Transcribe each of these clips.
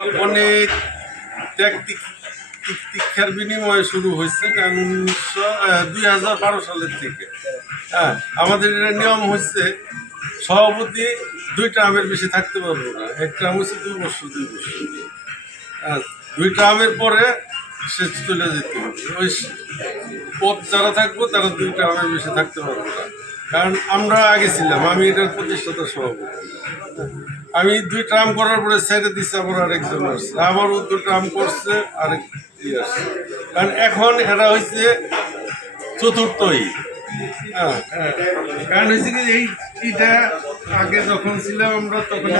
অনেক ত্যাগ তিক্ষার বিনিময়ে শুরু হয়েছে, কারণ 2012 সালের থেকে। হ্যাঁ, আমাদের এটা নিয়ম হচ্ছে সভাপতি 2 টার্মের বেশি থাকতে পারবো না। এক টার্ম হচ্ছে 2 বছর 2 বছর। 2 টার্মের পরে সে চলে যেতে হবে। ওই পদ যারা থাকবো তারা 2 টার্মের বেশি থাকতে পারবো না, কারণ আমরা আগে ছিলাম। আমি এটার প্রতিষ্ঠাতা সভাপতি। আমি 2 টার্ম করার পরে ছেড়ে দিচ্ছে, আবার আরেকজন আসছে, আবারও 2 টার্ম করছে, আরেক আসছে। কারণ এখন এরা হয়েছে চতুর্থই। হ্যাঁ, কারণ হয়েছে কি, এইটা আগে যখন ছিলাম আমরা তখন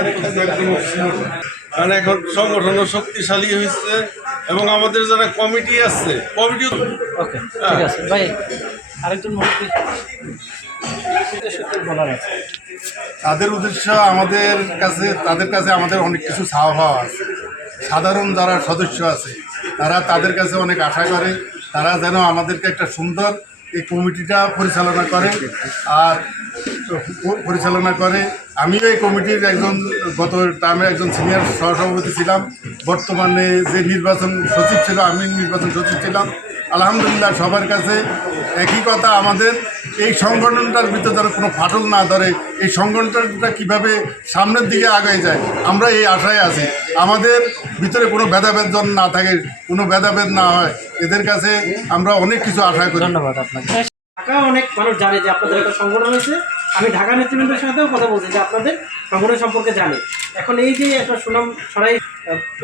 একদম ছিল না। কারণ এখন সংগঠনও শক্তিশালী হয়েছে এবং আমাদের যারা কমিটি আছে, কমিটিও ঠিক আছে ভাই। আরেকজন মন্ত্রী বলার আছে। তাদের উদ্দেশ্য তাদের কাছে আমাদের অনেক কিছু চাওয়া পাওয়া আছে। সাধারণ যারা সদস্য আছে তারা তাদের কাছে অনেক আশা করে, তারা যেন আমাদেরকে একটা সুন্দর এই কমিটিটা পরিচালনা করে। আমিও এই কমিটির গত টার্মে একজন সিনিয়র সহসভাপতি ছিলাম। বর্তমানে যে নির্বাচন সচিব ছিল, আমি নির্বাচন সচিব ছিলাম। আলহামদুলিল্লাহ সবার কাছে একই কথা, আমাদের এই সংগঠনটার ভিতরে যেন কোনো ফাটল না ধরে, এই সংগঠনটা কিভাবে সামনের দিকে আগায় যায়, আমরা এই আশায় আছি। আমাদের ভিতরে কোনো ভেদাভেদ যেন না থাকে, কোনো ভেদাভেদ না হয়, এদের কাছে আমরা অনেক কিছু আশা করি। ধন্যবাদ আপনাকে। ঢাকা অনেক মানুষ জানে যে আপনাদের একটা সংগঠন হয়েছে। আমি ঢাকা নেতৃবৃন্দের সাথেও কথা বলছি যে আপনাদের সংগঠন সম্পর্কে জানে। এখন এই যে একটা সুনাম ছড়াই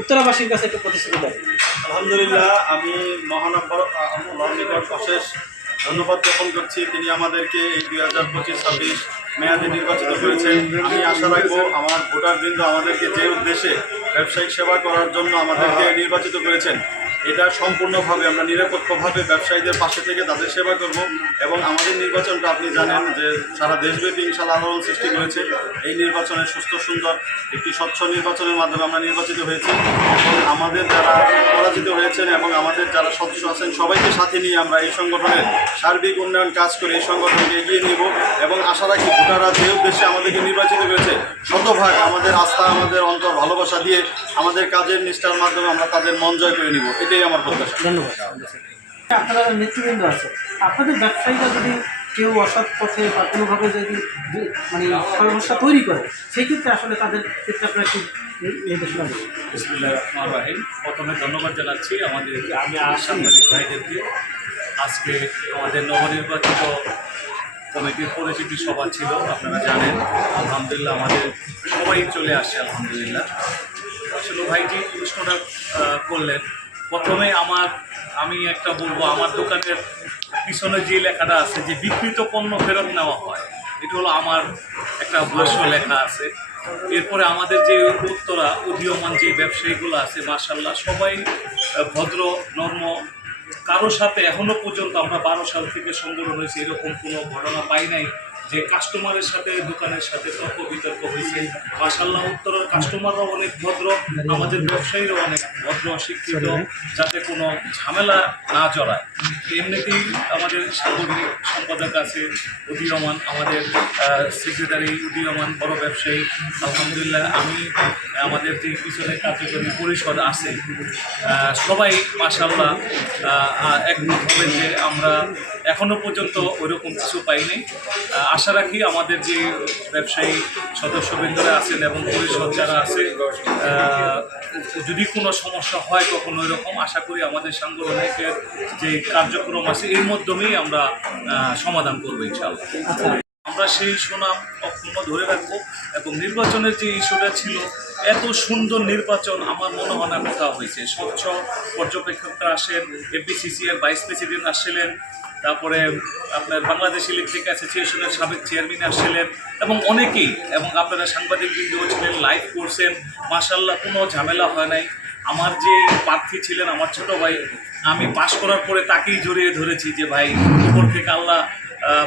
উত্তরাবাসীর কাছে একটু প্রতিশ্রুতি দেয়। আলহামদুলিল্লাহ, আমি মহানগর নিকট অশেষ ধন্যবাদ জ্ঞাপন করছি। তিনি আমাদেরকে এই 2025-26 মেয়াদে নির্বাচিত করেছেন। আমি আশা রাখবো আমার ভোটারবৃন্দ আমাদেরকে যে উদ্দেশ্যে ব্যবসায়িক সেবা করার জন্য আমাদেরকে নির্বাচিত করেছেন, এটা সম্পূর্ণভাবে আমরা নিরপেক্ষভাবে ব্যবসায়ীদের পাশে থেকে তাদের সেবা করব। এবং আমাদের নির্বাচনটা আপনি জানেন যে সারা দেশব্যাপী ইনশাআল্লাহ আলোড়ন সৃষ্টি করেছে। এই নির্বাচনে সুস্থ সুন্দর একটি স্বচ্ছ নির্বাচনের মাধ্যমে আমরা নির্বাচিত হয়েছি এবং আমাদের যারা পরাজিত হয়েছেন এবং আমাদের যারা সদস্য আছেন সবাইকে সাথে নিয়ে আমরা এই সংগঠনের সার্বিক উন্নয়ন কাজ করে এই সংগঠনকে এগিয়ে নিব। এবং আশা রাখি ভোটাররা যে উদ্দেশ্যে আমাদেরকে নির্বাচিত করেছে শতভাগ আমাদের আস্থা, আমাদের অন্তর ভালোবাসা দিয়ে আমাদের কাজের নিষ্ঠার মাধ্যমে আমরা তাদের মন জয় করে নিব, এটাই আমার প্রত্যাশা। ধন্যবাদ। আপনারা নেতৃবৃন্দ আছে, আপনাদের ব্যবসায়ীরা যদি কেউ অসৎ পথে বা কোনোভাবে যদি মানে সমস্যা তৈরি করে, সেই ক্ষেত্রে আসলে তাদের ক্ষেত্রে আপনারা একটু নির্দেশনা দেবেন। বিসমিল্লাহির রহমানির রহিম। প্রথমে ধন্যবাদ জানাচ্ছি আমাদের সাংবাদিক ভাইদেরকে। আজকে আমাদের নবনির্বাচিত কমিটির পরিচিতি সভা ছিল, আপনারা জানেন। আলহামদুলিল্লাহ আমাদের সবাই চলে আসছে আলহামদুলিল্লাহ। আসলে ভাই যে প্রশ্নটা করলেন, প্রথমে আমি একটা বলবো, আমার দোকানের পিছনে যে লেখাটা আছে যে বিকৃত পণ্য ফেরত নেওয়া হয়, এটা হলো আমার একটা ভাষ্য লেখা আছে। এরপরে আমাদের যে উদীয়মান যে ব্যবসায়ীগুলো আছে মাশাআল্লাহ সবাই ভদ্র নর্ম, কারোর সাথে এখনও পর্যন্ত আমরা 12 সাল থেকে সংগঠন হয়েছে এরকম কোনো ঘটনা পাই নাই যে কাস্টমারের সাথে দোকানের সাথে তর্ক বিতর্ক হয়েছে। মাশাআল্লাহ উত্তরের কাস্টমাররাও অনেক ভদ্র, আমাদের ব্যবসায়ীরাও অনেক ভদ্র শিক্ষিত, যাতে কোনো ঝামেলা না জড়ায়। এমনিতেই আমাদের সাংগঠনিক সম্পাদক আছে উদীয়মান, আমাদের সেক্রেটারি উদীয়মান, বড় ব্যবসায়ী আলহামদুলিল্লাহ। আমি আমাদের যে পিছনে কার্যকরী পরিষদ আছে সবাই মাশাআল্লাহ একমত হবেন যে আমরা এখনও পর্যন্ত ওইরকম কিছু পাইনি। আশা রাখি আমাদের যে ব্যবসায়ী সদস্যবৃন্দরা আছেন এবং পরিষদ যারা আছে, যদি কোনো সমস্যা হয় তখন ওই রকম আশা করি আমাদের সাংগঠনিক যে কার্যক্রম আছে এর মাধ্যমেই আমরা সমাধান করবো ইনশাআল্লাহ। আমরা সেই সুনাম অক্ষুণ্ণ ধরে রাখবো এবং নির্বাচনের যে ইস্যুটা ছিল, এত সুন্দর নির্বাচন আমার মনে হয় না কোথাও হয়েছে। স্বচ্ছ পর্যবেক্ষকরা আসেন, এপিসিসি এর ভাইস প্রেসিডেন্ট আসছিলেন, তারপরে আপনার বাংলাদেশ ইলেকট্রিক অ্যাসোসিয়েশনের সাবেক চেয়ারম্যান আসছিলেন এবং অনেকেই, এবং আপনারা সাংবাদিকবৃন্দও ছিলেন, লাইভ করছেন। মাশাআল্লাহ কোনো ঝামেলা হয় নাই। আমার যে প্রার্থী ছিলেন আমার ছোট ভাই, আমি পাশ করার পরে তাকেই জড়িয়ে ধরেছি যে ভাই উপর থেকে আল্লাহ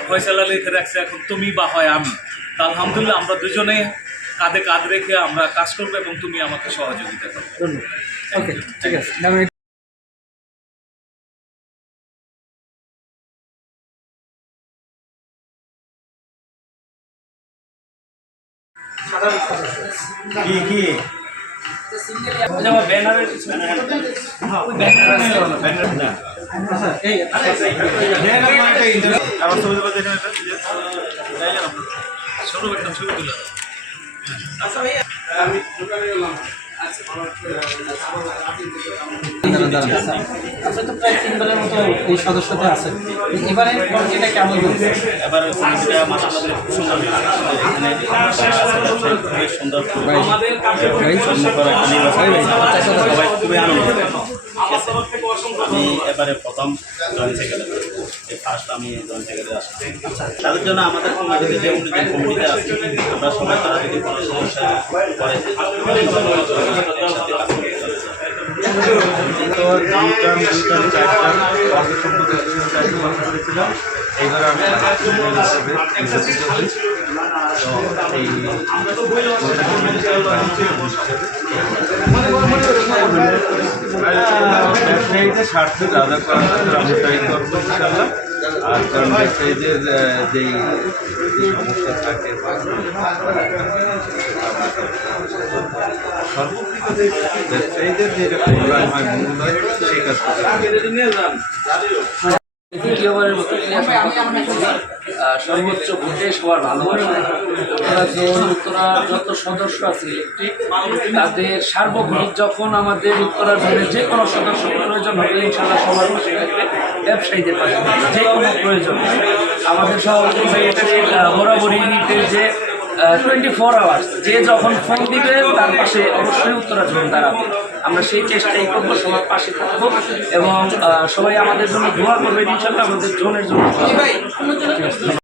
ফয়সালা লিখে রাখছে, এখন তুমি বা হয় আমি। তা আলহামদুলিল্লাহ আমরা দুজনে কাঁধে কাঁধ রেখে আমরা কাজ করবো এবং তুমি আমাকে সহযোগিতা করবে। ওকে, ঠিক আছে। কি আচ্ছা, এই আমার ছবি তুলে দেখেন এটা যে যাই না ছোট একটা ছবি তুলে দাও। আপনি তো প্রায় 3 দলের মতো এই সদস্যতে আছেন, এবারে কমিটিটা কেমন হয়েছে? এবার কমিটিটা মাসাল্লাহ খুব সুন্দর হয়েছে। এখানে খুবই সুন্দর সবাই খুবই আনন্দিত। আমি এবারে প্রথম জয়েন্ট সেক্রেটারি, এই ফার্স্ট আমি জয়েন্ট সেক্রেটারি আসছি। তাদের জন্য আমাদের কমিটিতে যে উন্নয়ন কমিটিতে আছি আমরা সবাই তারা যদি কোনো সমস্যা করে একসাথে কাজ করতে পারি। এইবার আমি ব্যবসায়ীদের স্বার্থে দাদা ব্যবসায়ী করবো ইনশাল্লাহ। আর কারণ ব্যবসায়ীদের যেই সমস্যা থাকে বা সর্বকৃত ব্যবসায়ীদের যেটা কল্যাণ হয় মঙ্গল হয় সেই কাজ করতে দ্বিতীয়বারের মতো সর্বোচ্চ ভোটে সবার ভালোবাসা উত্তরা জোন উত্তরা যত সদস্য আছে ইলেকট্রিক তাদের সার্বভৌমিক যখন আমাদের উত্তরা জোনের যে কোনো সদস্য প্রয়োজন হবে ইনশাল্লাহ সবার পাশে থাকবে, ব্যবসায়ীদের পাশে থাকবে যে কোনো প্রয়োজন। আমাদের সভাপতি সেক্রেটারি বরাবরই নির্দেশ যে 24 আওয়ার্স যে যখন ফোন দিবে তার পাশে অবশ্যই উত্তরা জোন দাঁড়াবে। আমরা সেই চেষ্টাই করবো, সবার পাশে থাকবো এবং সবাই আমাদের জন্য দোয়া করবে ইনশাল্লাহ, আমাদের জোনের জন্য।